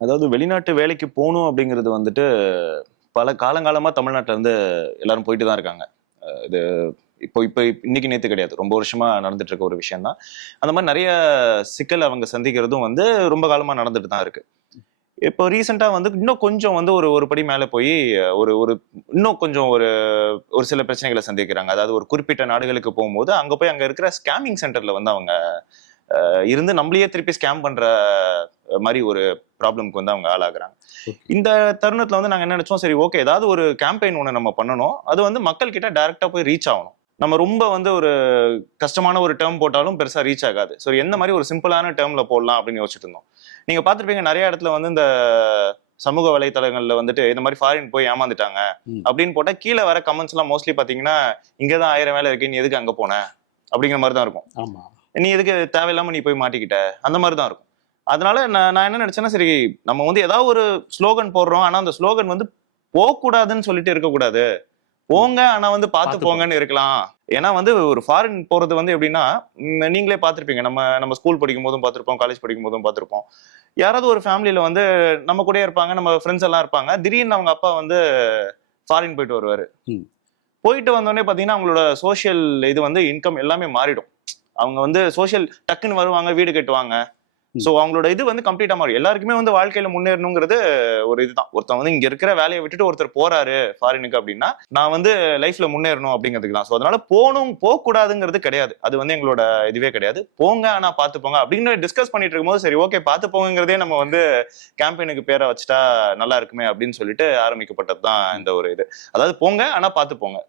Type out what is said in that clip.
அதாவது வெளிநாட்டு வேலைக்கு போணும் அப்படிங்கிறது வந்துட்டு பல காலங்காலமா தமிழ்நாட்டுல இருந்து எல்லாரும் போயிட்டு தான் இருக்காங்க. இது இப்போ இப்போ இன்னைக்கு நேத்து கிடையாது. ரொம்ப வருஷமா நடந்துட்டு இருக்க ஒரு விஷயம் தான். அந்த மாதிரி நிறைய சிக்கல் அவங்க சந்திக்கிறதும் வந்து ரொம்ப காலமா நடந்துட்டு தான் இருக்கு. இப்போ ரீசெண்டா வந்து இன்னும் கொஞ்சம் வந்து ஒரு ஒரு படி மேல போய் ஒரு ஒரு இன்னும் கொஞ்சம் ஒரு ஒரு சில பிரச்சனைகளை சந்திக்கிறாங்க. அதாவது ஒரு குறிப்பிட்ட நாடுகளுக்கு போகும்போது அங்க போய் அங்க இருக்கிற ஸ்கேமிங் சென்டர்ல வந்து அவங்க இருந்து நம்மளையே திருப்பி ஸ்கேம் பண்ற மாதிரி ஒரு ப்ராப்ளம்க்கு வந்து அவங்க ஆளாகுறாங்க. ஓகே. இந்த தருணத்துல வந்து நாங்க என்ன நினைச்சோம், சரி ஓகே ஏதாவது ஒரு கேம்பெயின் ஒண்ணு நம்ம பண்ணணும். அது வந்து மக்கள் கிட்ட டைரக்டா போய் ரீச் ஆகணும். நம்ம ரொம்ப வந்து ஒரு கஷ்டமான ஒரு டேர்ம் போட்டாலும் பெருசா ரீச் ஆகாது. ஸோ எந்த மாதிரி ஒரு சிம்பிளான டேர்ம்ல போடலாம் அப்படின்னு யோசிச்சுட்டு இருந்தோம். நீங்க பார்த்திருப்பீங்க நிறைய இடத்துல வந்து இந்த சமூக வலைத்தளங்கள்ல வந்துட்டு இந்த மாதிரி ஃபாரின் போய் ஏமாந்துட்டாங்க ம். அப்படின்னு போட்டா கீழே வர கமெண்ட்ஸ் எல்லாம் மோஸ்ட்லி பாத்தீங்கன்னா, இங்கதான் 1000 வேலை இருக்கு, நீ எதுக்கு அங்க போன அப்படிங்கிற மாதிரி தான் இருக்கும். ஆமா. நீ எதுக்கு தேவையில்லாம நீ போய் மாட்டிக்கிட்ட அந்த மாதிரி தான் இருக்கும். அதனால நான் என்ன நினைச்சேன்னா, சரி நம்ம வந்து ஏதாவது ஒரு ஸ்லோகன் போடுறோம். ஆனா அந்த ஸ்லோகன் வந்து போகக்கூடாதுன்னு சொல்லிட்டு இருக்கக்கூடாது. போங்க ஆனா வந்து பார்த்து பார்த்து போங்கன்னு இருக்கலாம். ஏன்னா வந்து ஒரு ஃபாரின் போறது வந்து எப்படின்னா, நீங்களே பார்த்திருப்பீங்க. நம்ம நம்ம ஸ்கூல் படிக்கும் போதும் பார்த்திருப்போம், காலேஜ் படிக்கும் போதும் பார்த்திருப்போம். யாராவது ஒரு ஃபேமிலில வந்து நம்ம கூடயே இருப்பாங்க, நம்ம ஃப்ரெண்ட்ஸ் எல்லாம் இருப்பாங்க. திடீர்னு அவங்க அப்பா வந்து ஃபாரின் போயிட்டு வருவாரு. ம். போயிட்டு வந்தோடனே பாத்தீங்கன்னா, அவங்களோட சோசியல் இது வந்து இன்கம் எல்லாமே மாறிடும். அவங்க வந்து சோசியல் டக்குன்னு வருவாங்க, வீடு கட்டுவாங்க. ம். சோ அவங்களோட இது வந்து கம்ப்ளீட்டா மாறும். எல்லாருக்குமே வந்து வாழ்க்கையில முன்னேறணுங்கிறது ஒரு இதுதான். ஒருத்தன் வந்து இங்க இருக்கிற வேலையை விட்டுட்டு ஒருத்தர் போறாரு ஃபாரினுக்கு அப்படின்னா, நான் வந்து லைஃப்ல முன்னேறணும் அப்படிங்கிறதுக்கு தான். சோ அதனால போக கூடாதுங்கிறது கிடையாது. அது வந்து எங்களோட இதுவே கிடையாது. போங்க ஆனா பார்த்து போங்க அப்படின்னு டிஸ்கஸ் பண்ணிட்டு இருக்கும்போது, சரி ஓகே பார்த்து போங்கிறதே நம்ம வந்து கேம்பெயினுக்கு பேரை வச்சுட்டா நல்லா இருக்குமே அப்படின்னு சொல்லிட்டு ஆரம்பிக்கப்பட்டது தான் இந்த ஒரு இது. அதாவது போங்க ஆனா பார்த்து போங்க.